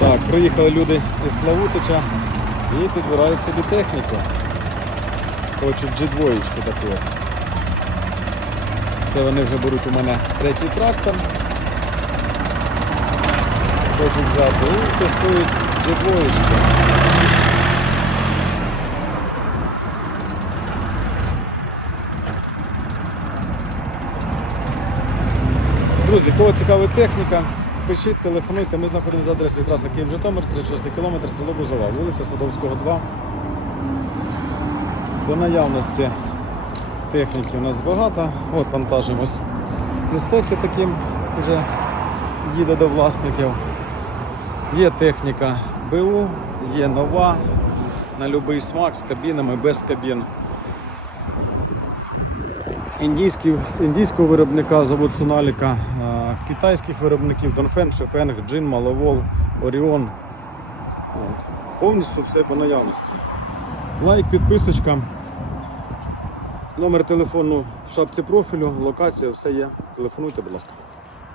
Так, приїхали люди із Славутича і підбирають собі техніку. Хочуть G2 таку. Це вони вже беруть у мене третій трактор. Хочуть взяти і тестують G2. Друзі, кого цікавить техніка, пишіть, телефонуйте. Ми знаходимося за адресою траса Київ Житомир, 36 км, село Бузова, вулиця Садовського, 2. По наявності техніки у нас багато. От вантажимось високі таким вже їде до власників. Є техніка БУ, є нова на будь-який смак з кабінами, без кабін. Індійський, індійського виробника завод Суналіка, китайських виробників Донфен, Шефенг, Джин, Маловол, Оріон. Повністю все по наявності. Лайк, підписочка. Номер телефону в шапці профілю, локація, все є. Телефонуйте, будь ласка.